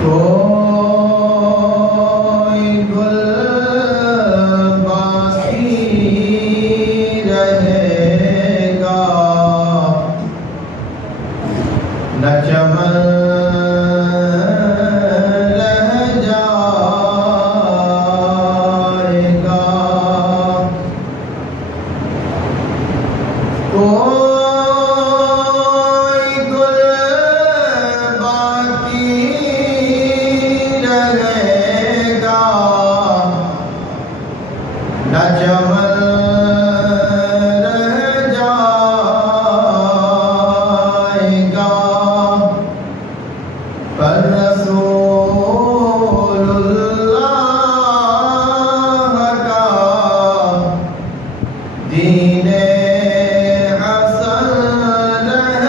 کوئی گل باقی رہے گا نہ چمن رہ جائے گا کوئی گل باقی رہے گا نہ چمن رہ جائے گا پر رسول اللہ کا دین حسن رہ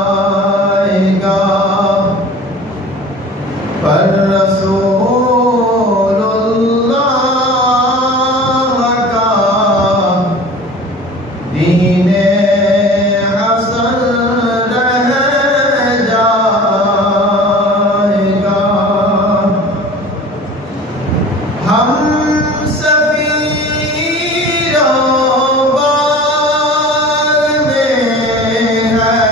جائے گا پر رسول اللہ کا دین حسن رہ جائے گا ہم سفیر و بار میں ہے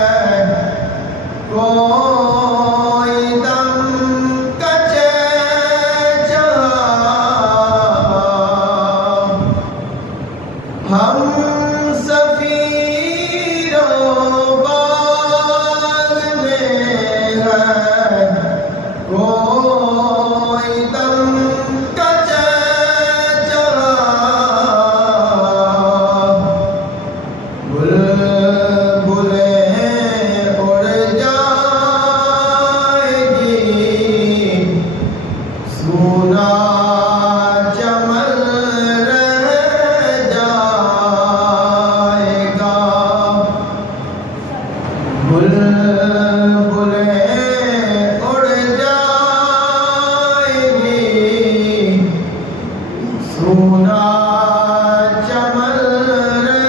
کوئی دم کچے چلا ہم سفیر و بار میں ہے کوئی دم کچے چلا بلبلیں اڑ جائے گی سونا چمن رہ جائے گا بلبلیں اڑ جائے گی سونا چمن رہ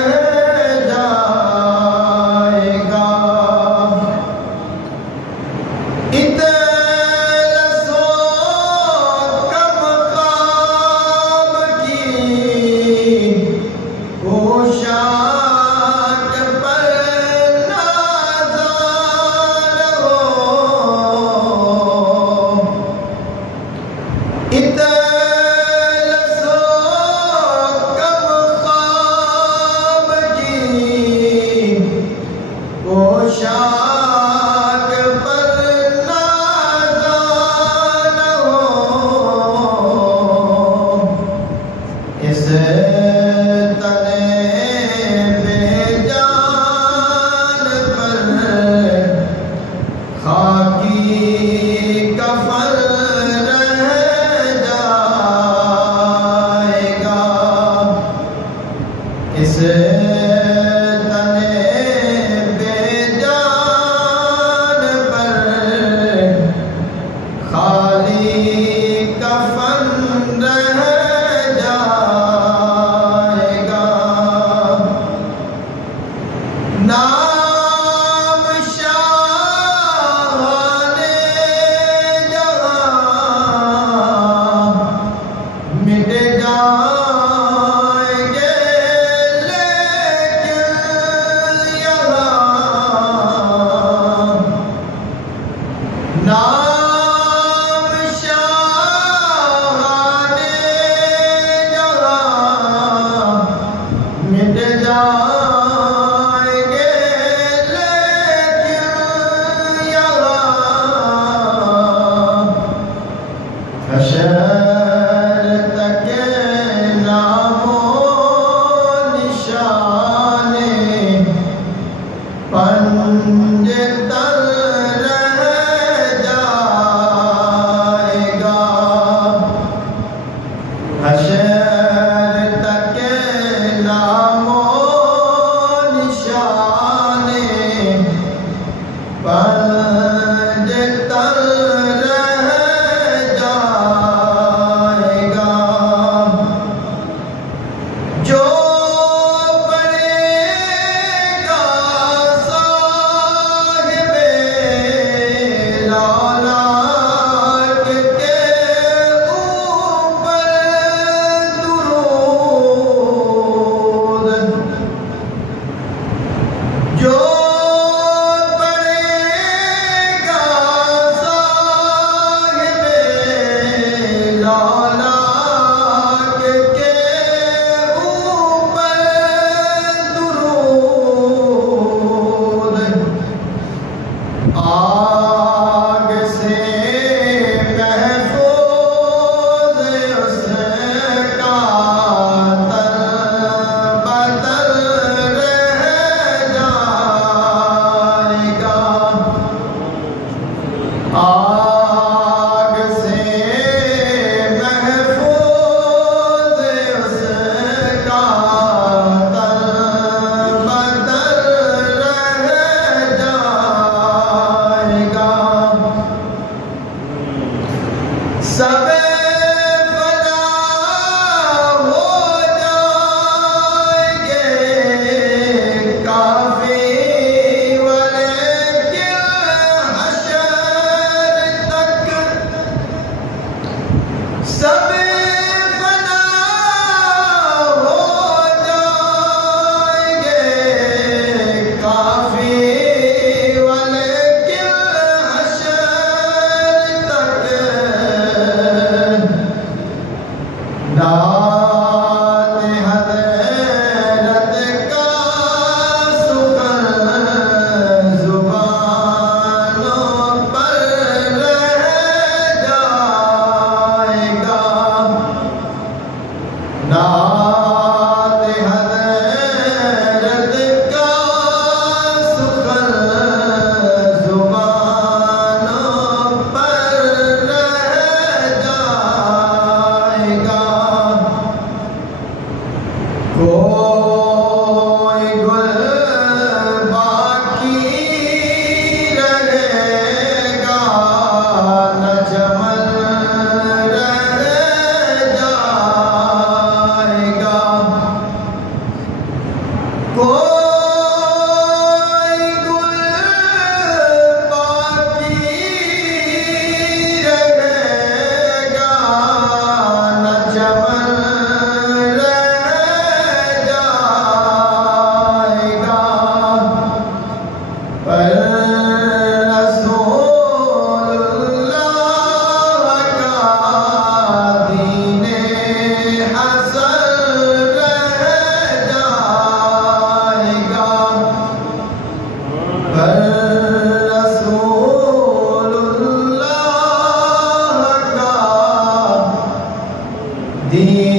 جائے گا اطلس و کم خواب کی پوشاک پر نازار ہو اطلس و کم خواب کی پوشاک پر نازار ہو اس تنے بے جان پر خاکی کفن رہ جائے گا اس تنے بے جان پر خالی کفن رہ جائے گا نام شاہان جہاں مٹ جائیں گے لیکن یہاں نام شاہان جہاں مٹ جائیں گے لیکن یہاں حشر تک نام و نشان پنج تن رہ جائے آگ سے محفوظ اس کا تن بدن رہ جائے گا سب فنا ہو جائیں گے کافی سب فنا ہو جائیں گے کافی ولیکن حشر تک داد حضرت کا سکن زبانوں پر رہ جائے گا نعت حضرت کا سکن زبانوں پر رہ جائے گا کوئی گل باقی رہے گا نہ چمن رہ جائے گا کوئی گل باقی رہے گا نہ چمن پر رسول اللہ کا دین حسن رہ جائے گا پر رسول اللہ کا دین